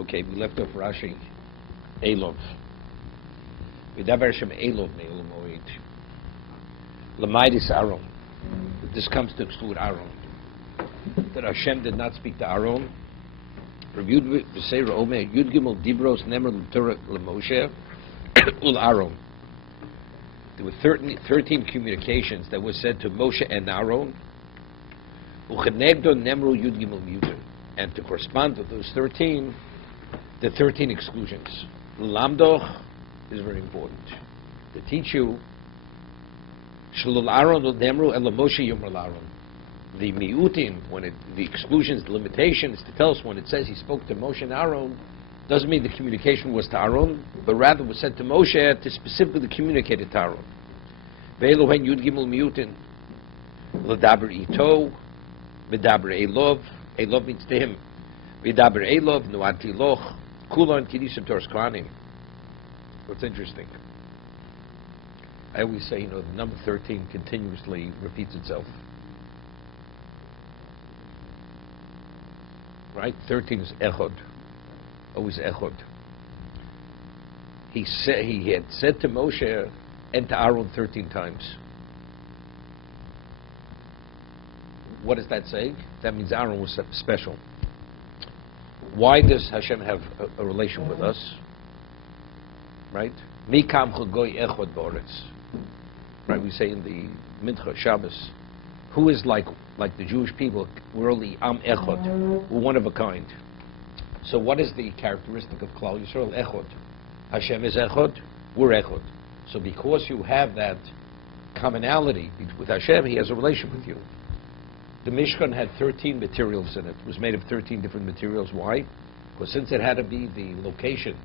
Okay, we left off Rashi. Elov. V'davar Hashem Elov me'olam moed. L'maydis Aaron. This comes to exclude Aaron. That Hashem did not speak to Aaron. Reviewed v'seir omer Yud Gimel Dibros Nemer L'Torah L'Moshe Ul Aaron. There were 13 communications that were said to Moshe and Aaron. Uchenegdo Nemru Yud Gimel Muter. And to correspond to those 13, the 13 exclusions. Lamdoch is very important. To teach you, Shalul Aaron Nemru El Moshe Yomer Aaron. The miutin, the exclusions, the limitations, to tell us when it says he spoke to Moshe and Aaron, doesn't mean the communication was to Aaron, but rather was said to Moshe to specifically communicate it to Aaron. Ve'elohen Yud Gimel miutin, L'daber ito, V'daber elov. Elov means to him. V'daber elov, nuati loch, kulon kiddushim Torah Kohanim. What's interesting? I always say, the number 13 continuously repeats itself. Right? 13 is echod. Always echod. He had said to Moshe and to Aaron 13 times. What does that say? That means Aaron was special. Why does Hashem have a relation with us? Right? Mikam chagoy echod b'oretz. Right? We say in the Mincha Shabbos, who is like the Jewish people? We're only am echod. We're one of a kind. So what is the characteristic of Klal Yisrael? Echod. Hashem is echod. We're echod. So because you have that commonality with Hashem, He has a relation with you. The Mishkan had 13 materials in it. It was made of 13 different materials. Why? Because since it had to be the location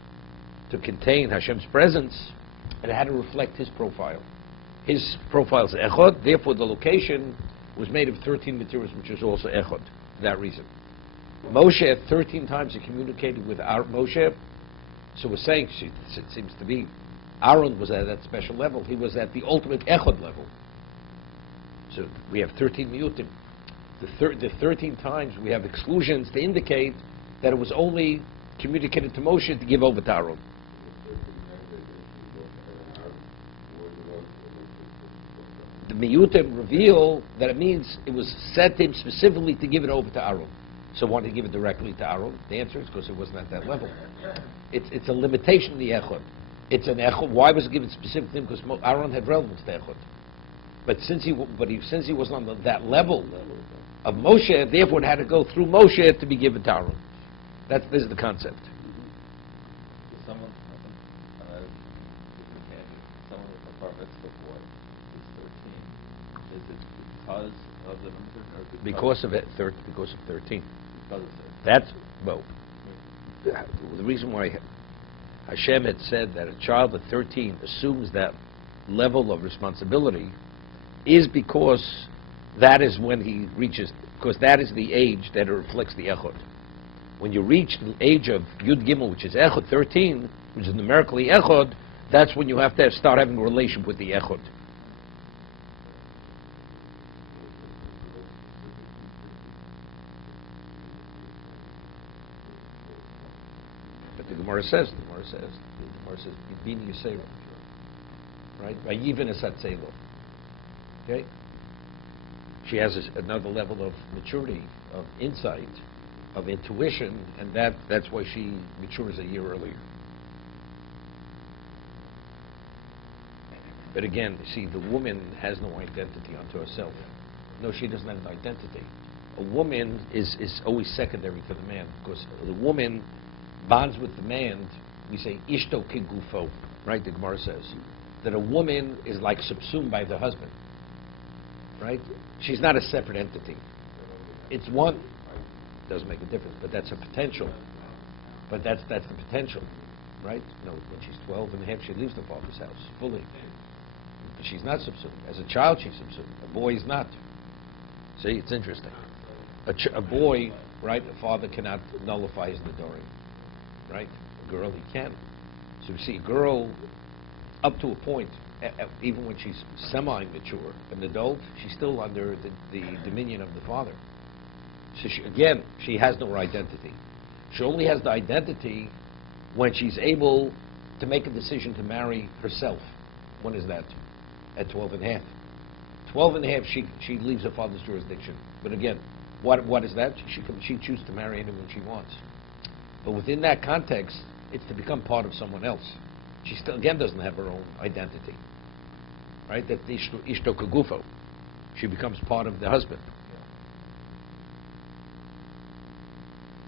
to contain Hashem's presence, it had to reflect His profile. His profile is echod. Therefore, the location was made of 13 materials, which is also echod. For that reason, Moshe 13 times he communicated with Moshe. So we're saying it seems to be Aaron was at that special level. He was at the ultimate echod level. So we have 13 miyutim. The 13 times we have exclusions to indicate that it was only communicated to Moshe to give over to Aaron. The miyutim reveal that it means it was said to him specifically to give it over to Aaron. So why did he give it directly to Aaron? The answer is because it wasn't at that level. It's a limitation of the echod. It's an echod. Why was it given specifically to him? Because Aaron had relevance to echod. But since he wasn't on that level of Moshe, therefore it had to go through Moshe to be given to Aaron. This is the concept. Someone with a bar mitzvah boy is 13. Is it because of the number or Because of it, because of 13. Because of 13. That's the reason why Hashem had said that a child of 13 assumes that level of responsibility is because that is when he reaches, because that is the age that it reflects the echod. When you reach the age of Yud Gimel, which is echod 13, which is numerically echod, that's when you have to start having a relation with the echod. But the Gemara says, Bini Yisera, right? Vayiven Esatzelo. Okay? She has another level of maturity, of insight, of intuition, and that's why she matures a year earlier. But again, see, the woman has no identity unto herself. No, she doesn't have an identity. A woman is always secondary to the man, because the woman bonds with the man. We say, Ishto kigufo, right? The Gemara says that a woman is like subsumed by the husband. Right? She's not a separate entity. It's one. Doesn't make a difference, but that's a potential. But that's the potential, right? When she's 12 and a half, she leaves the father's house fully. But she's not subsumed. As a child, she's subsumed. A boy is not. See, it's interesting. A boy, right? A father cannot nullify his nedarim, right? A girl, he can. So you see, a girl, up to a point, even when she's semi-mature, an adult, she's still under the dominion of the father. So she has no identity. She only has the identity when she's able to make a decision to marry herself. When is that? At 12 and a half. 12 and a half, she leaves her father's jurisdiction. But again, what is that? She chooses to marry anyone she wants. But within that context, it's to become part of someone else. She still, again, doesn't have her own identity. Right? That's the ishto kagufo. She becomes part of the husband.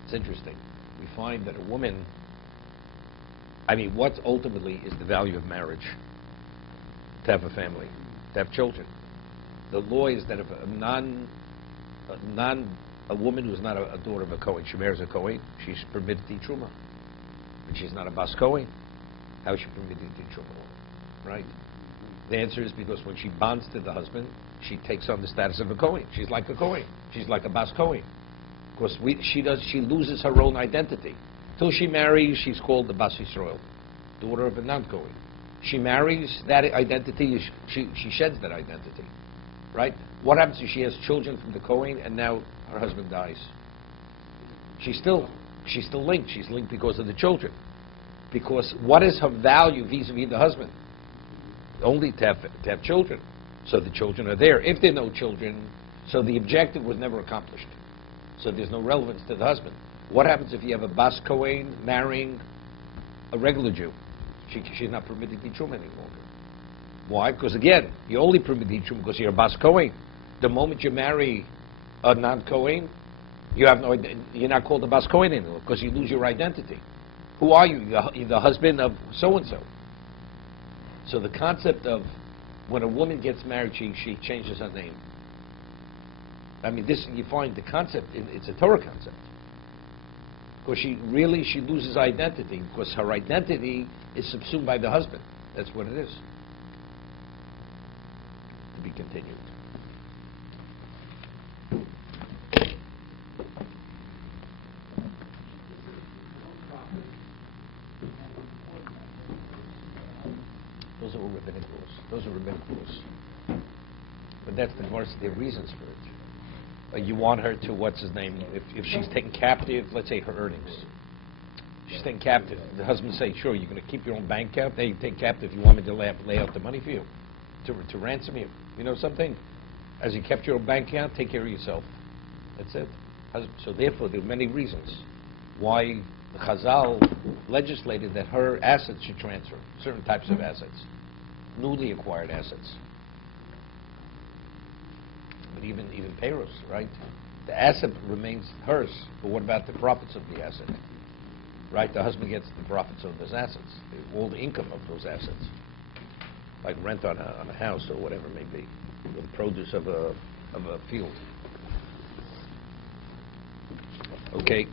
It's interesting. We find that a woman, what ultimately is the value of marriage? To have a family, to have children. The law is that if a woman who's not a daughter of a Kohen, she marries a Kohen, she's permitted to eat Truma. But she's not a Bas Kohen. How is she permitted to eat Truma? Right? The answer is because when she bonds to the husband, she takes on the status of a Kohen. She's like a Kohen. She's like a Bas Kohen. Because she loses her own identity. Till she marries, she's called the Bas Yisrael, daughter of a non-Kohen. She marries, that identity, she sheds that identity. Right? What happens if she has children from the Kohen and now her husband dies? She's still linked. She's linked because of the children. Because what is her value vis-a-vis the husband? Only to have children. So the children are there. If there are no children, so the objective was never accomplished. So there's no relevance to the husband. What happens if you have a Bas Kohen marrying a regular Jew? She's not permitted to eat Truma any longer. Why? Because again, you only permit to eat Truma because you're a Bas Kohen. The moment you marry a non-Kohen, you're not called a Bas Kohen anymore because you lose your identity. Who are you? You're the husband of so-and-so. So the concept of when a woman gets married, she changes her name. This, you find the concept, it's a Torah concept. Because she loses identity, because her identity is subsumed by the husband. That's what it is. To be continued. Those are rabbinic rules. But that's the Gemara. There are reasons for it. You want her to, what's his name? If she's taken captive, let's say her earnings. She's taken captive. The husband say, sure, you're going to keep your own bank account. They take captive. You want me to lay out the money for you, to ransom you. You know something? As you kept your own bank account, take care of yourself. That's it. So therefore, there are many reasons why the Chazal legislated that her assets should transfer, certain types of assets, newly acquired assets. But even Peiros, right? The asset remains hers, but what about the profits of the asset? Right? The husband gets the profits of those assets, all the income of those assets, like rent on a house or whatever it may be, or the produce of a field. Okay.